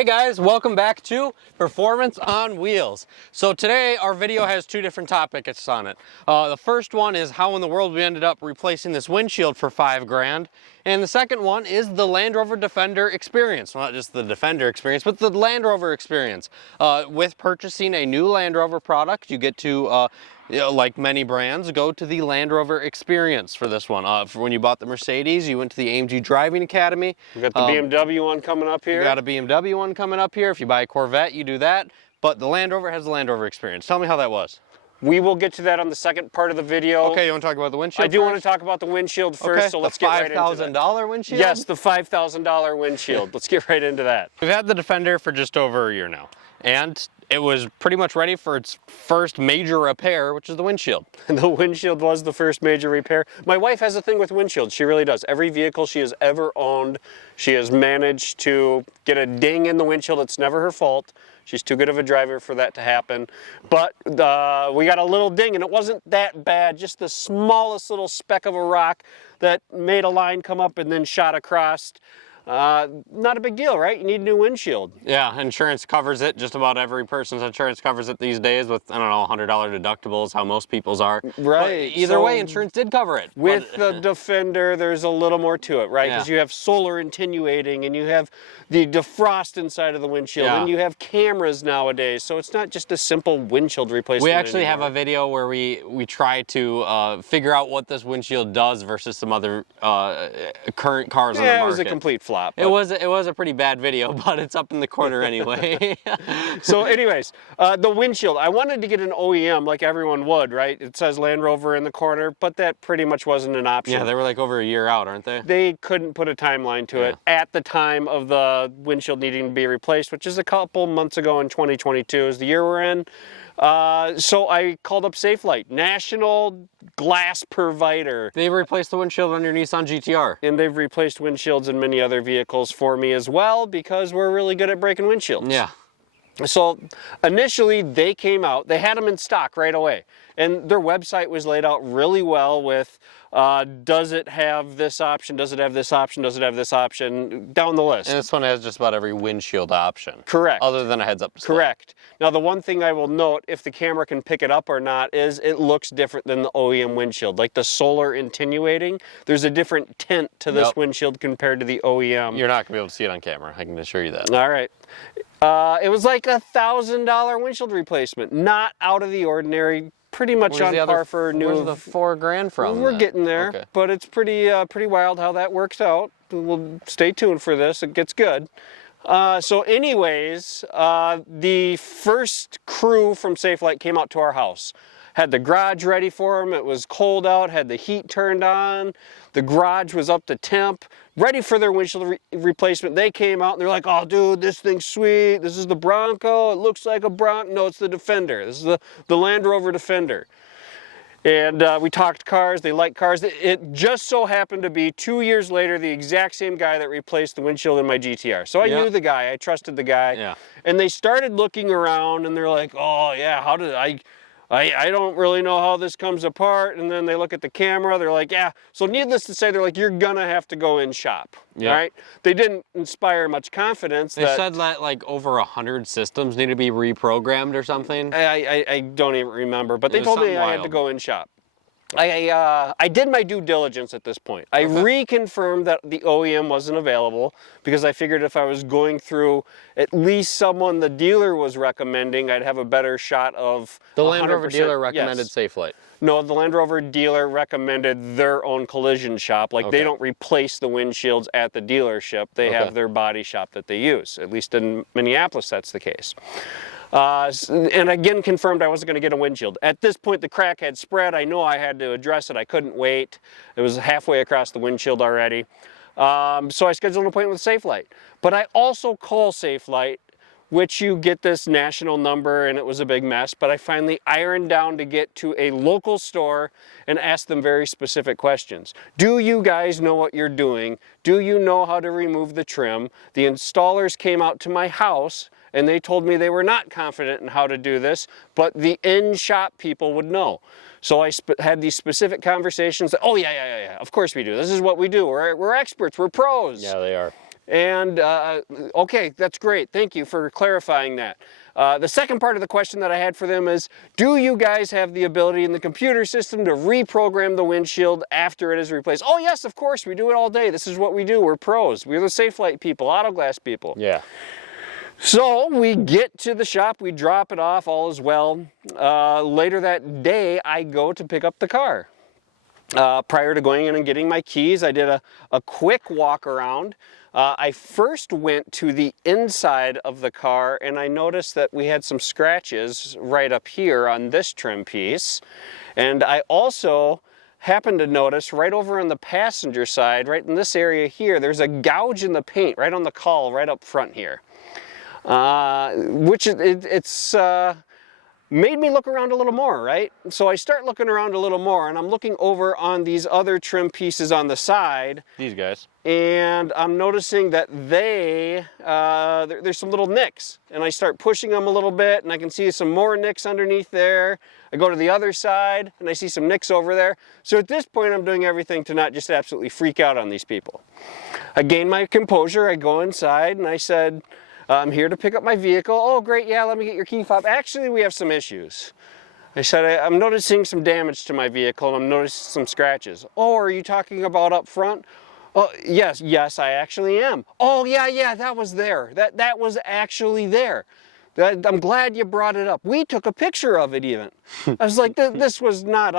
Hey guys, welcome back to Performance on Wheels. So today our video has two different topics on it. The first one is how in the world we ended up replacing this windshield for $5 grand. And the second one is the Land Rover Defender experience. Well, not just the Defender experience, but the Land Rover experience. With purchasing a new Land Rover product, you get to like many brands, go to the Land Rover experience for this one. For when you bought the Mercedes, you went to the AMG Driving Academy. We got the BMW one coming up here. You got a BMW one coming up here. If you buy a Corvette, you do that. But the Land Rover has the Land Rover experience. Tell me how that was. We will get to that on the second part of the video. Okay, you want to talk about the windshield I do want to talk about the windshield first, okay. so let's get right into that. The $5,000 windshield? Yes, the $5,000 windshield. Let's get right into that. We've had the Defender for just over a year now, and it was pretty much ready for its first major repair, which is the windshield. And the windshield was the first major repair. My wife has a thing with windshields. She really does. Every vehicle she has ever owned, she has managed to get a ding in the windshield. It's never her fault. She's too good of a driver for that to happen. But we got a little ding, and it wasn't that bad, just the smallest little speck of a rock that made a line come up and then shot across. Not a big deal, right? You need a new windshield. Yeah, insurance covers it. Just about every person's insurance covers it these days with, I don't know, $100 deductibles, how most people's are. Right. But either way, insurance did cover it. With the Defender, there's a little more to it, right? Because you have solar attenuating, and you have the defrost inside of the windshield, and you have cameras nowadays, so it's not just a simple windshield replacement. We actually have a video where we try to figure out what this windshield does versus some other current cars on the market. It was a complete flop. It was a pretty bad video, but it's up in the corner anyway. So anyways, the windshield, I wanted to get an OEM like everyone would, right? It says Land Rover in the corner, but that pretty much wasn't an option. Yeah, they were like over a year out, aren't they? They couldn't put a timeline to it at the time of the windshield needing to be replaced, which is a couple months ago in 2022 is the year we're in. So I called up Safelite, national glass provider. They replaced the windshield on your Nissan GTR. And they've replaced windshields in many other vehicles for me as well, because we're really good at breaking windshields. Yeah. So initially they came out, they had them in stock right away. And their website was laid out really well with, does it have this option, does it have this option, does it have this option, down the list. And this one has just about every windshield option. Correct. Other than a heads-up display. Correct. Now the one thing I will note, if the camera can pick it up or not, is it looks different than the OEM windshield. Like the solar attenuating, there's a different tint to this windshield compared to the OEM. You're not going to be able to see it on camera, I can assure you that. All right. It was like a $1,000 windshield replacement. Not out of the ordinary. Pretty much on par for new. Where's the $4 from? We're getting there, but it's pretty wild how that works out. We'll stay tuned for this. It gets good. So anyways, the first crew from Safelite came out to our house. Had the garage ready for them. It was cold out, had the heat turned on. The garage was up to temp, ready for their windshield replacement. They came out and they're like, oh dude, this thing's sweet. This is the Bronco. It looks like a Bronco. No, it's the Defender. This is the Land Rover Defender. And we talked cars, they like cars. It just so happened to be 2 years later, the exact same guy that replaced the windshield in my GTR. So I knew the guy, I trusted the guy. Yeah. And they started looking around and they're like, oh yeah, how did I don't really know how this comes apart. And then they look at the camera, they're like, yeah. So needless to say, they're like, you're gonna have to go in shop, right? They didn't inspire much confidence. They said that like over 100 systems need to be reprogrammed or something. I don't even remember, but they told me I had to go in shop. I did my due diligence at this point. I reconfirmed that the OEM wasn't available because I figured if I was going through at least someone the dealer was recommending, I'd have a better shot of the Land Rover dealer recommended Safelite. No, the Land Rover dealer recommended their own collision shop. Like they don't replace the windshields at the dealership. They have their body shop that they use. At least in Minneapolis, that's the case. And again confirmed I wasn't going to get a windshield. At this point the crack had spread. I know I had to address it. I couldn't wait. It was halfway across the windshield already. So I scheduled an appointment with Safelite. But I also call Safelite, which you get this national number, and it was a big mess, but I finally ironed down to get to a local store and ask them very specific questions. Do you guys know what you're doing? Do you know how to remove the trim? The installers came out to my house and they told me they were not confident in how to do this, but the in-shop people would know. So I had these specific conversations that, oh yeah, of course we do. This is what we do. We're experts, we're pros. Yeah, they are. And okay, that's great. Thank you for clarifying that. The second part of the question that I had for them is, do you guys have the ability in the computer system to reprogram the windshield after it is replaced? Oh yes, of course, we do it all day. This is what we do. We're pros. We're the Safelite people, auto glass people. Yeah. So we get to the shop, we drop it off, all is well. Later that day, I go to pick up the car. Prior to going in and getting my keys, I did a quick walk around. I first went to the inside of the car and I noticed that we had some scratches right up here on this trim piece. And I also happened to notice right over on the passenger side, right in this area here, there's a gouge in the paint right on the caul right up front here. Which it's made me look around a little more, right? So I start looking around a little more and I'm looking over on these other trim pieces on the side. These guys. And I'm noticing that there's some little nicks. And I start pushing them a little bit and I can see some more nicks underneath there. I go to the other side and I see some nicks over there. So at this point I'm doing everything to not just absolutely freak out on these people. I gain my composure, I go inside and I said, I'm here to pick up my vehicle. Oh, great, yeah, let me get your key fob. Actually, we have some issues. I said, I'm noticing some damage to my vehicle and I'm noticing some scratches. Oh, are you talking about up front? Oh, yes, I actually am. Oh, yeah, that was there. That was actually there. I'm glad you brought it up. We took a picture of it even. I was like, this was not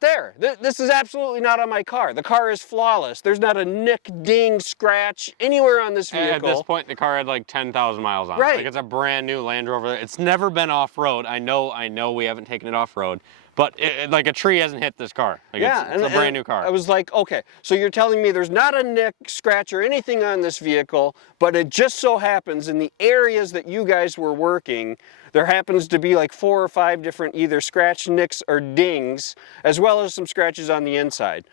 there. This is absolutely not on my car. The car is flawless. There's not a nick, ding, scratch anywhere on this vehicle. At this point, the car had like 10,000 miles on it. Right. Like it's a brand new Land Rover. It's never been off-road. I know we haven't taken it off-road. But like a tree hasn't hit this car. Like yeah, it's a brand new car. I was like, okay, so you're telling me there's not a nick, scratch, or anything on this vehicle, but it just so happens in the areas that you guys were working, there happens to be like 4 or 5 different either scratch, nicks, or dings, as well as some scratches on the inside.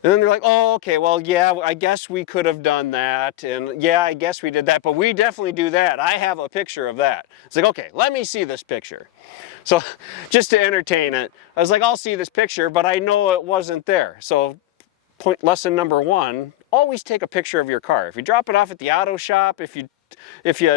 And then they're like, oh, okay, well, yeah, I guess we could have done that. And yeah, I guess we did that, but we definitely do that. I have a picture of that. It's like, okay, let me see this picture. So just to entertain it, I was like, I'll see this picture, but I know it wasn't there. So lesson number 1, always take a picture of your car. If you drop it off at the auto shop, if you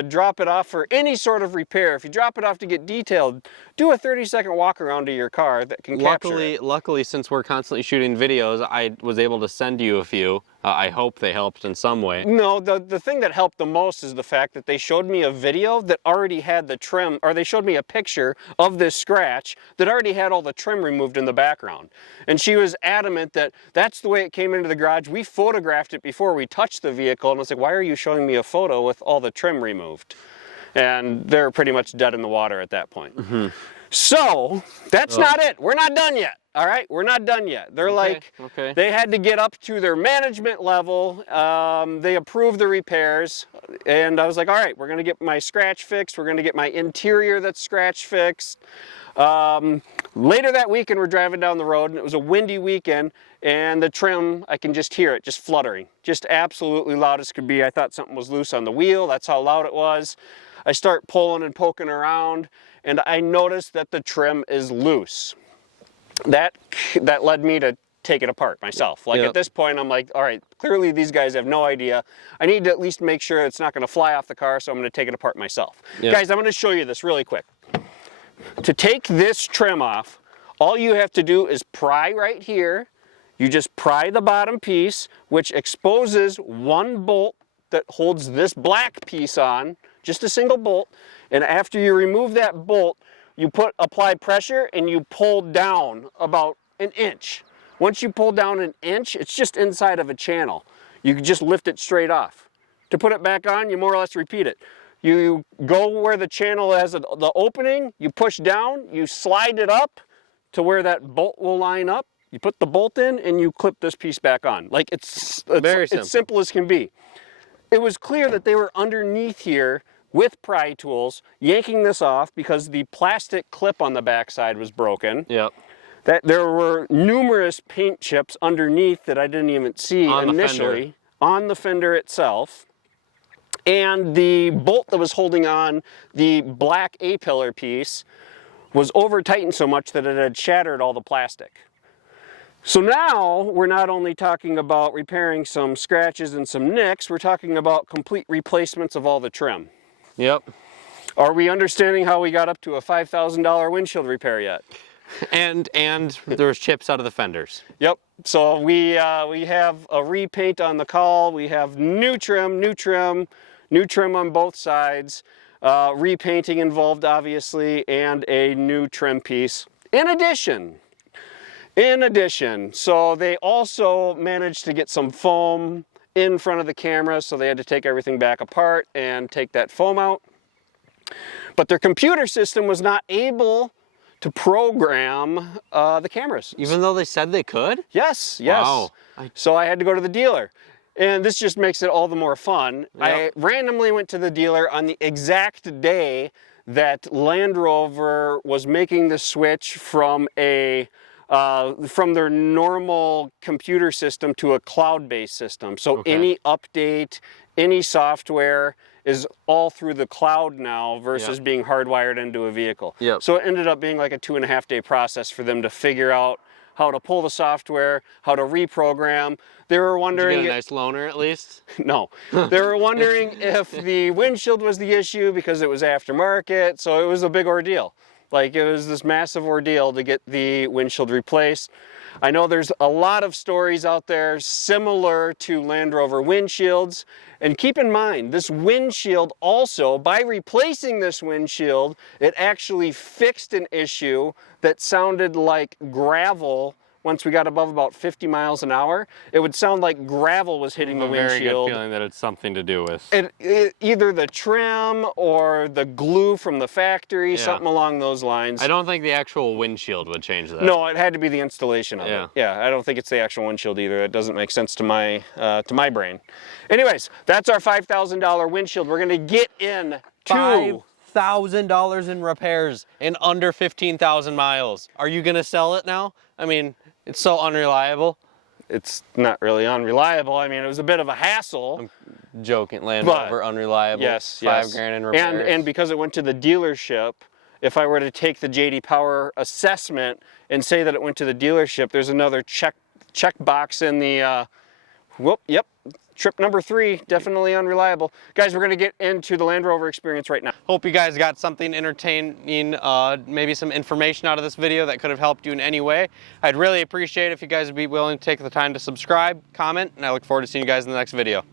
drop it off for any sort of repair, if you drop it off to get detailed, do a 30-second walk around to your car that can capture it. Luckily, since we're constantly shooting videos, I was able to send you a few. I hope they helped in some way. No, the thing that helped the most is the fact that they showed me a video that already had the trim, or they showed me a picture of this scratch that already had all the trim removed in the background. And she was adamant that that's the way it came into the garage. We photographed it before we touched the vehicle, and I was like, why are you showing me a photo with all the trim removed? And they're pretty much dead in the water at that point. Mm-hmm. So that's not it. We're not done yet. All right, we're not done yet. They're they had to get up to their management level. They approved the repairs, and I was like, all right, we're gonna get my scratch fixed. We're gonna get my interior that's scratch fixed. Later that weekend, we're driving down the road, and it was a windy weekend, and the trim, I can just hear it just fluttering, just absolutely loud as could be. I thought something was loose on the wheel. That's how loud it was. I start pulling and poking around, and I noticed that the trim is loose. That led me to take it apart myself. Like at this point, I'm like, all right, clearly these guys have no idea. I need to at least make sure it's not going to fly off the car, so I'm going to take it apart myself. Guys, I'm going to show you this really quick. To take this trim off, all you have to do is pry right here. You just pry the bottom piece, which exposes one bolt that holds this black piece on, just a single bolt. And after you remove that bolt, you apply pressure and you pull down about an inch. Once you pull down an inch, it's just inside of a channel. You can just lift it straight off. To put it back on, you more or less repeat it. You go where the channel has the opening, you push down, you slide it up to where that bolt will line up. You put the bolt in and you clip this piece back on. Like it's simple as can be. It was clear that they were underneath here with pry tools, yanking this off because the plastic clip on the backside was broken. Yep. That there were numerous paint chips underneath that I didn't even see initially on the fender itself. And the bolt that was holding on the black A-pillar piece was over tightened so much that it had shattered all the plastic. So now we're not only talking about repairing some scratches and some nicks, we're talking about complete replacements of all the trim. Yep. Are we understanding how we got up to a $5,000 windshield repair yet? And there's chips out of the fenders. Yep. So we have a repaint on the call. We have new trim on both sides. Repainting involved, obviously, and a new trim piece. In addition, so they also managed to get some foam in front of the camera, so they had to take everything back apart and take that foam out. But their computer system was not able to program the cameras. Even though they said they could? Yes. Wow. So I had to go to the dealer. And this just makes it all the more fun. Yep. I randomly went to the dealer on the exact day that Land Rover was making the switch from from their normal computer system to a cloud-based system. So Okay. any update, any software is all through the cloud now versus Yep. being hardwired into a vehicle. Yep. So it ended up being like a 2.5-day process for them to figure out how to pull the software, how to reprogram. They were Did wondering... you get a nice loaner at least? No. They were wondering if the windshield was the issue because it was aftermarket, so it was a big ordeal. Like, it was this massive ordeal to get the windshield replaced. I know there's a lot of stories out there similar to Land Rover windshields. And keep in mind, this windshield also, by replacing this windshield, it actually fixed an issue that sounded like gravel. Once we got above about 50 miles an hour, it would sound like gravel was hitting the windshield. Very good feeling that it's something to do with. Either the trim or the glue from the factory, something along those lines. I don't think the actual windshield would change that. No, it had to be the installation of Yeah. it. Yeah, I don't think it's the actual windshield either. It doesn't make sense to my brain. Anyways, that's our $5,000 windshield. We're gonna get in to $5,000 in repairs in under 15,000 miles. Are you gonna sell it now? I mean, it's so unreliable. It's not really unreliable. I mean, it was a bit of a hassle. I'm joking, Land But- Rover, unreliable. Yes, $5 grand in repairs. And because it went to the dealership, if I were to take the JD Power assessment and say that it went to the dealership, there's another check box in the trip number 3, definitely unreliable. Guys, we're gonna get into the Land Rover experience right now. Hope you guys got something entertaining, maybe some information out of this video that could have helped you in any way. I'd really appreciate it if you guys would be willing to take the time to subscribe, comment, and I look forward to seeing you guys in the next video.